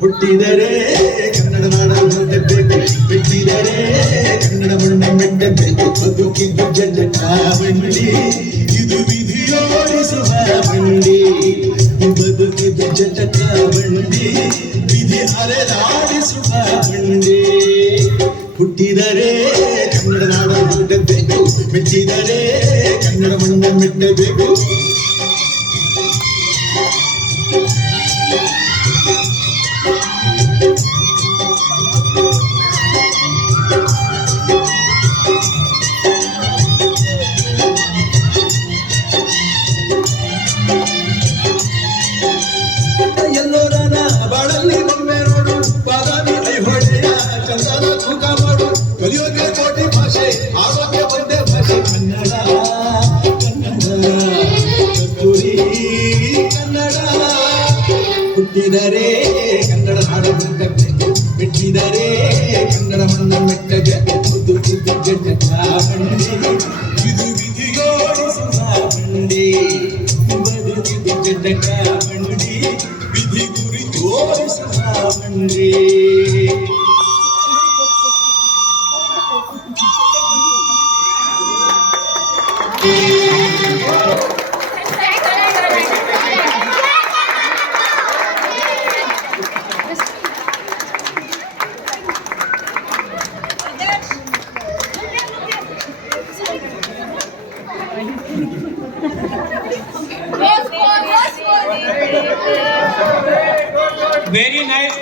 ಹುಟ್ಟಿದರೆ ಕನ್ನಡ ನಾಡ ಮೆಟ್ಟಬೇಕು, ಬಿಟ್ಟಿದರೆ ಕನ್ನಡ ಮಣ್ಣ ಮೆಟ್ಟಬೇಕು. ಬದುಕಿದ್ದು ಜನ ಬಂಡಿ, ಇದು ವಿಧಿಯೋಡಿಸುವ ಬಂಡಿ. ಬದುಕಿದ್ದು ಜಟಕ ಬಂಡಿ, ವಿಧಿ ಅಲೆದಾಡಿಸುವ ಬಂಡಿ. ಹುಟ್ಟಿದರೆ ಕನ್ನಡ ನಾಡ ಮೆಟ್ಟಬೇಕು, ಬಿಟ್ಟಿದರೆ ಕನ್ನಡ ಮಣ್ಣ ಮೆಟ್ಟಬೇಕು. ಎಲ್ಲೋರನ ಬಾಳಲ್ಲಿ ಒಮ್ಮೆ ನೋಡು, ಬಾದಾಮಿ ಐಹೊಳೆಯ ಚಂದನ ತೂಕ ಮಾಡು. ಕಲಿಯೋಕೆ ಕೋಟಿ ಭಾಷೆ, ಆರೋಗ್ಯ ಒಂದೇ ಭಾಷೆ ಕನ್ನಡ. ಕನ್ನಡ ಕಸ್ತೂರಿ ಕನ್ನಡ. ಹುಟ್ಟಿದರೆ ಕನ್ನಡ ನಾಡು ಮೆಟ್ಟಬೇಕು, ಬಿಟ್ಟಿದರೆ ಕನ್ನಡ ಮಣ್ಣ ಮೆಟ್ಟಬೇಕು. ಬದುಕಿದ್ದು ಜಟಕ ಬಂಡಿ, ಇದು ವಿಧಿಯೋಡಿಸುವ ಬಂಡಿ. ಬದುಕಿದ್ದು ಜಟಕ ಬಂಡಿ, ವಿಧಿ ಗುರಿ ತೋರಿಸುವ ಬಂಡಿ.